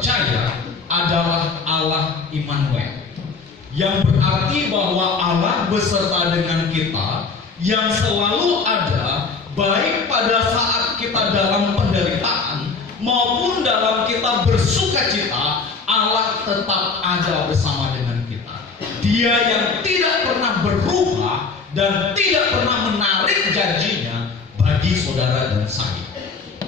percaya adalah Allah Immanuel, yang berarti bahwa Allah beserta dengan kita, yang selalu ada baik pada saat kita dalam penderitaan maupun dalam kita bersuka cita. Allah tetap ada bersama dengan kita. Dia yang tidak pernah berubah dan tidak pernah menarik janjinya bagi saudara dan saya.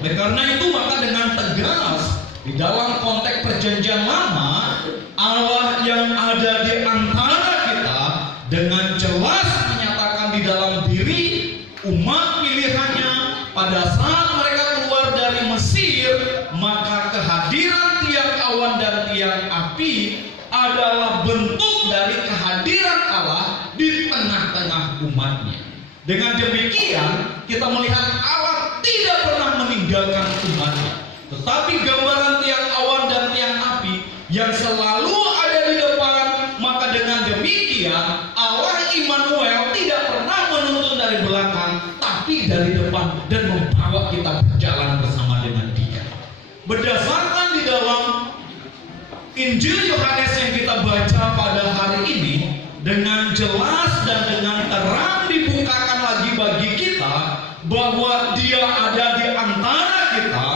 Oleh karena itu, maka dengan tegas di dalam konteks perjanjian lama, Allah yang ada di antara kita dengan jelas menyatakan di dalam diri umat pilihannya pada saat mereka keluar dari Mesir, maka kehadiran tiang awan dan tiang api adalah bentuk dari kehadiran Allah di tengah-tengah umatnya. Dengan demikian, kita melihat Allah tidak pernah meninggalkan umatnya, tetapi gambaran tiang awan dan tiang api yang selalu ada di depan, maka dengan demikian Allah Immanuel tidak pernah menuntun dari belakang, tapi dari depan dan membawa kita berjalan bersama dengan Dia. Berdasarkan di dalam Injil Yohanes yang kita baca pada hari ini, dengan jelas dan dengan terang dibukakan lagi bagi kita bahwa Dia ada di antara kita.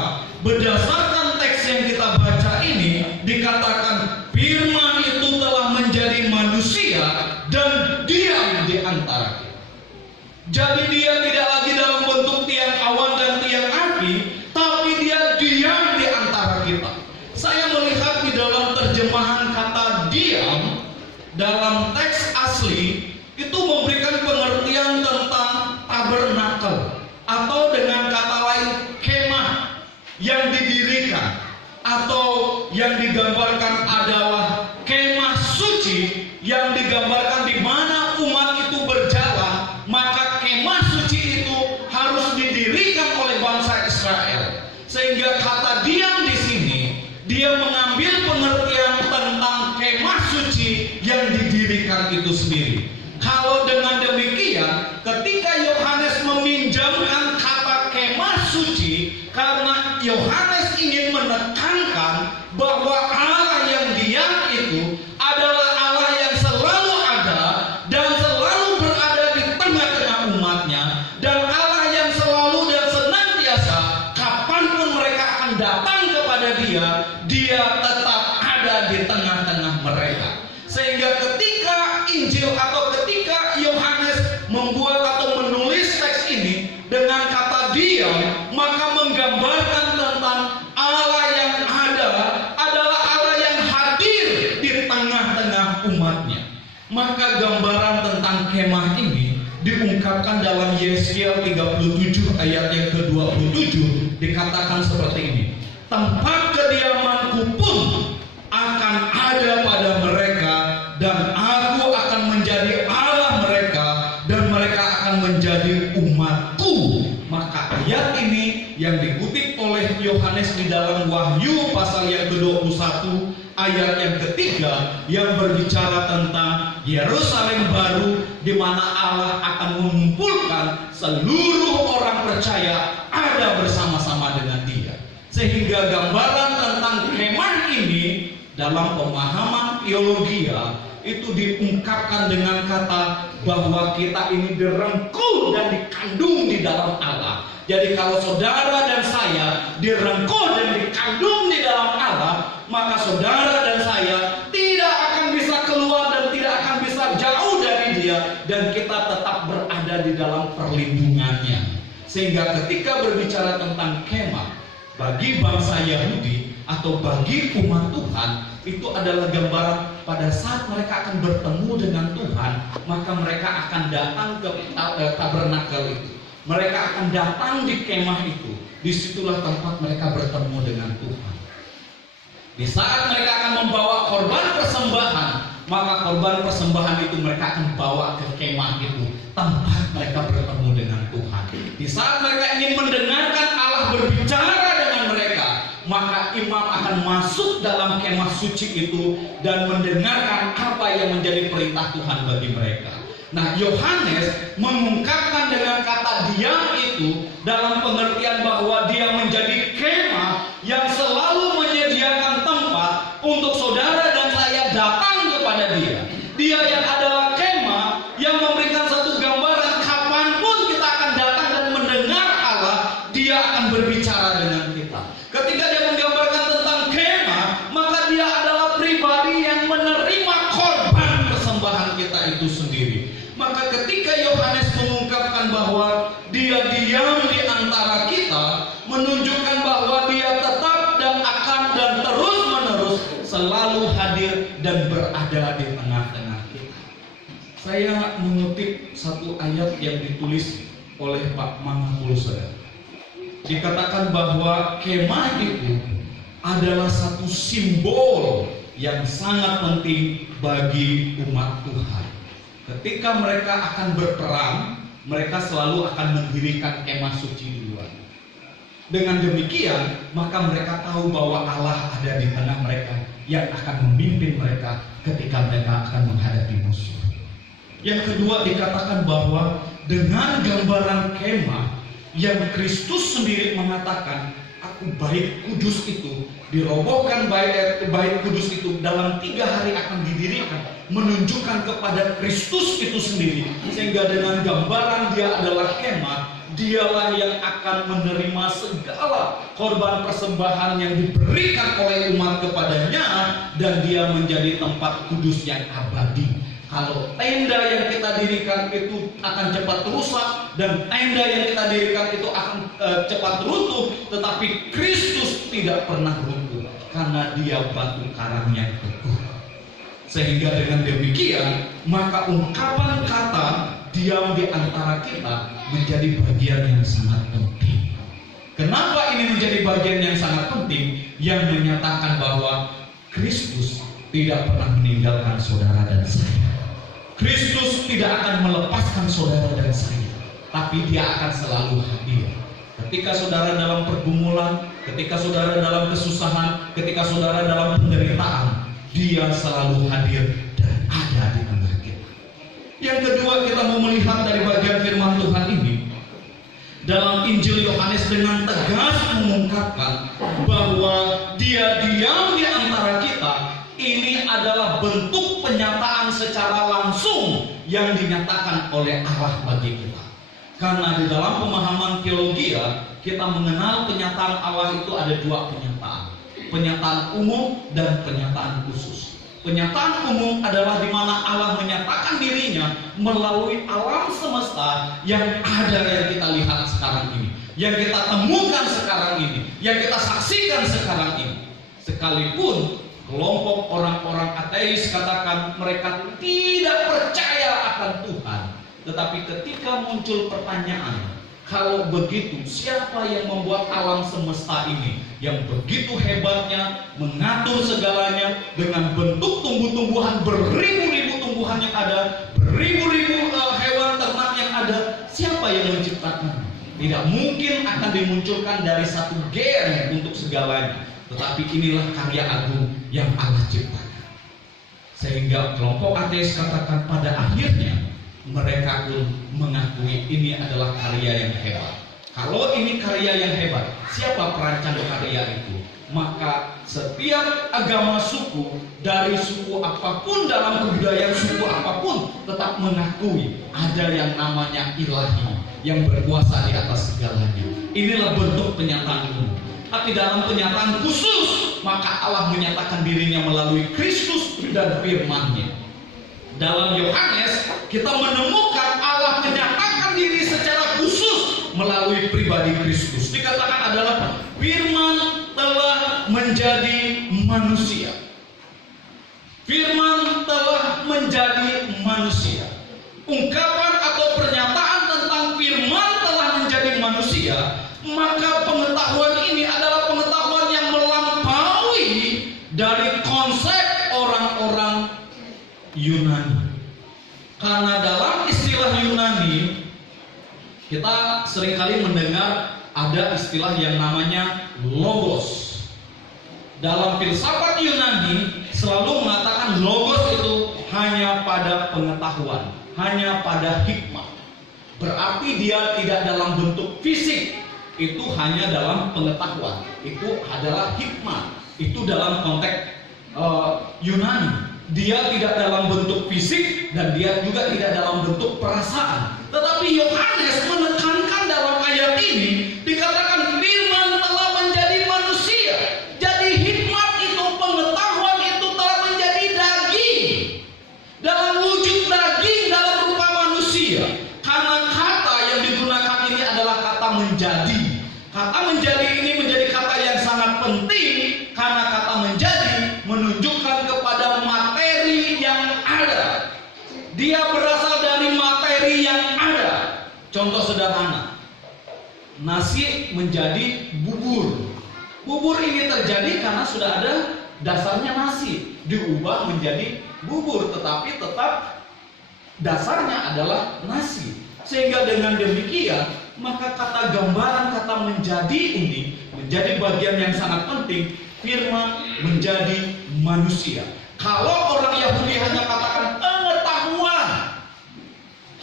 Berdasarkan teks yang kita baca ini dikatakan firman itu telah menjadi manusia dan diam di antara kita. Jadi Dia tidak lagi dalam bentuk tiang awan dan tiang api, tapi Dia diam di antara kita. Saya melihat di dalam terjemahan kata diam dalam teks asli itu memberikan pengertian tentang tabernakel, atau dengan kata lain kemah yang didirikan, atau yang digambarkan adalah kemah suci yang digambarkan di mana umat itu berjalan. Maka kemah suci itu harus didirikan oleh bangsa Israel, sehingga kata diam di sini dia mengambil pengertian tentang kemah suci yang didirikan itu sendiri. Kalau dengan demikian, ketika Yohanes meminjamkan kata kemah suci, karena Yohanes ingin menekankan bahwa Allah yang diam itu adalah Allah yang selalu ada dan selalu berada di tengah-tengah umatnya, dan Allah yang selalu dan senantiasa kapanpun mereka akan datang kepada Dia, Dia tetap ada di tengah-tengah mereka. Sehingga ketika Injil atau ketika Yohanes membuat atau menulis teks ini dengan kata diam, maka menggambarkan tentang Allah yang ada adalah Allah yang hadir di tengah-tengah umatnya. Maka gambaran tentang kemah ini diungkapkan dalam Yesaya 37 ayat yang ke-27, dikatakan seperti ini: tempat kediamanku pun akan ada pada mereka, dan aku akan menjadi Allah mereka, dan mereka akan menjadi umatku. Maka ayat ini yang dikutip oleh Yohanes di dalam Wahyu pasal yang ke-21 ayat yang ketiga, yang berbicara tentang Yerusalem baru, di mana Allah akan mengumpulkan seluruh orang percaya ada bersama-sama dengan Dia. Sehingga gambaran tentang kemah ini dalam pemahaman teologia itu diungkapkan dengan kata bahwa kita ini direngkuh dan dikandung di dalam Allah. Jadi kalau saudara dan saya direngkuh dan dikandung di dalam Allah, maka saudara dan saya tidak akan bisa keluar dan tidak akan bisa jauh dari Dia, dan kita tetap berada di dalam perlindungannya. Sehingga ketika berbicara tentang kemah bagi bangsa Yahudi atau bagi umat Tuhan, itu adalah gambaran pada saat mereka akan bertemu dengan Tuhan, maka mereka akan datang ke tabernakel itu. Mereka akan datang di kemah itu. Disitulah tempat mereka bertemu dengan Tuhan. Di saat mereka akan membawa korban persembahan, maka korban persembahan itu mereka akan bawa ke kemah itu, tempat mereka bertemu dengan Tuhan. Di saat mereka ingin mendengarkan Allah berbicara dengan mereka, maka imam akan masuk dalam kemah suci itu dan mendengarkan apa yang menjadi perintah Tuhan bagi mereka. Nah, Yohanes mengungkapkan dengan kata diam itu dalam pengertian bahwa dia menjadi kemah yang selalu menyediakan tempat Maka ketika Yohanes mengungkapkan bahwa dia diam di antara kita, menunjukkan bahwa dia tetap dan akan dan terus menerus selalu hadir dan berada di tengah-tengah kita. Saya mengutip satu ayat yang ditulis oleh Pak Manapulsa. Dikatakan bahwa kemah itu adalah satu simbol yang sangat penting bagi umat Tuhan. Ketika mereka akan berperang, mereka selalu akan mendirikan kemah suci duluan. Dengan demikian, maka mereka tahu bahwa Allah ada di tengah mereka yang akan memimpin mereka ketika mereka akan menghadapi musuh. Yang kedua, dikatakan bahwa dengan gambaran kemah yang Kristus sendiri mengatakan, aku bait kudus itu dirobohkan, bait kudus itu dalam 3 hari akan didirikan, menunjukkan kepada Kristus itu sendiri. Sehingga dengan gambaran dia adalah kemah, dialah yang akan menerima segala korban persembahan yang diberikan oleh umat kepadanya, dan dia menjadi tempat kudus yang abadi. Kalau tenda yang kita dirikan itu akan cepat rusak dan tenda yang kita dirikan itu akan cepat runtuh, tetapi Kristus tidak pernah runtuh karena dia batu karang yang teguh. Sehingga dengan demikian, maka ungkapan kata diam di antara kita menjadi bagian yang sangat penting. Kenapa ini menjadi bagian yang sangat penting? Yang menyatakan bahwa Kristus tidak pernah meninggalkan saudara dan saya. Kristus tidak akan melepaskan saudara dan saya, tapi dia akan selalu hadir. Ketika saudara dalam pergumulan, ketika saudara dalam kesusahan, ketika saudara dalam penderitaan, dia selalu hadir dan ada di tengah kita. Yang kedua, kita mau melihat dari bagian firman Tuhan ini. Dalam Injil Yohanes dengan tegas mengungkapkan bahwa dia diam di antara kita. Ini adalah bentuk penyataan secara langsung yang dinyatakan oleh Allah bagi kita. Karena di dalam pemahaman teologia, kita mengenal penyataan Allah itu ada 2 penyataan. Penyataan umum dan penyataan khusus. Penyataan umum adalah di mana Allah menyatakan dirinya melalui alam semesta yang ada yang kita lihat sekarang ini, yang kita temukan sekarang ini, yang kita saksikan sekarang ini. Sekalipun kelompok orang-orang ateis katakan mereka tidak percaya akan Tuhan, tetapi ketika muncul pertanyaan, kalau begitu siapa yang membuat alam semesta ini yang begitu hebatnya, mengatur segalanya dengan bentuk tumbuh-tumbuhan, beribu-ribu tumbuhan yang ada, beribu-ribu hewan ternak yang ada, siapa yang menciptakan? Tidak mungkin akan dimunculkan dari satu gen untuk segalanya. Tetapi inilah karya agung yang Allah ciptakan. Sehingga kelompok ateis katakan pada akhirnya mereka pun mengakui ini adalah karya yang hebat. Kalau ini karya yang hebat, siapa perancang karya itu? Maka setiap agama suku, dari suku apapun, dalam kebudayaan suku apapun, tetap mengakui ada yang namanya ilahi yang berkuasa di atas segalanya. Inilah bentuk penyataan umum. Tapi dalam penyataan khusus, maka Allah menyatakan dirinya melalui Kristus dan firman-Nya. Dalam Yohanes, kita menemukan Allah menyatakan diri secara khusus melalui pribadi Kristus. Dikatakan adalah firman telah menjadi manusia. Firman telah menjadi manusia. Ungkapan atau pernyataan tentang firman telah menjadi manusia, maka pengetahuan ini adalah pengetahuan yang melampaui dari konsep orang-orang Yunani. Karena dalam istilah Yunani, kita seringkali mendengar ada istilah yang namanya logos. Dalam filsafat Yunani selalu mengatakan logos itu hanya pada pengetahuan, hanya pada hikmah. Berarti dia tidak dalam bentuk fisik, itu hanya dalam pengetahuan, itu adalah hikmah. Itu dalam konteks Yunani. Dia tidak dalam bentuk fisik dan dia juga tidak dalam bentuk perasaan. Tetapi Yohanes menekankan dalam ayat ini, dikatakan firman telah menjadi manusia. Jadi hikmat itu, pengetahuan itu telah menjadi daging. Dalam wujud daging, dalam rupa manusia. nasi menjadi bubur. Bubur ini terjadi karena sudah ada dasarnya nasi, diubah menjadi bubur, tetapi tetap dasarnya adalah nasi. Sehingga dengan demikian, maka kata gambaran kata menjadi ini menjadi bagian yang sangat penting. Firman menjadi manusia. Kalau orang Yahudi hanya katakan pengetahuan,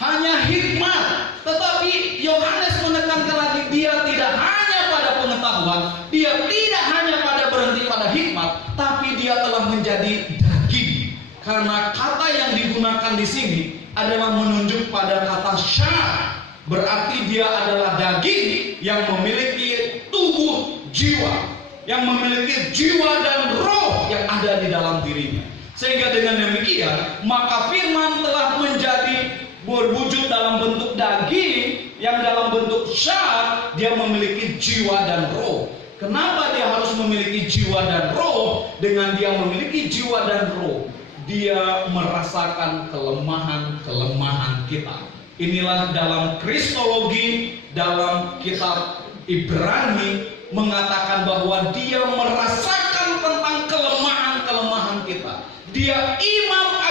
hanya hikmat, tetapi Yohanes menekankan lagi, dia tidak hanya pada pengetahuan, dia tidak hanya pada berhenti pada hikmat, tapi dia telah menjadi daging. Karena kata yang digunakan di sini adalah menunjuk pada kata syar, berarti dia adalah daging yang memiliki tubuh jiwa, yang memiliki jiwa dan roh yang ada di dalam dirinya. Sehingga dengan demikian, maka firman telah menjadi berwujud dalam bentuk daging, yang dalam bentuk syar, dia memiliki jiwa dan roh. Kenapa dia harus memiliki jiwa dan roh? Dengan dia memiliki jiwa dan roh, dia merasakan kelemahan-kelemahan kita. Inilah dalam kristologi, dalam kitab Ibrani mengatakan bahwa dia merasakan tentang kelemahan-kelemahan kita. Dia imam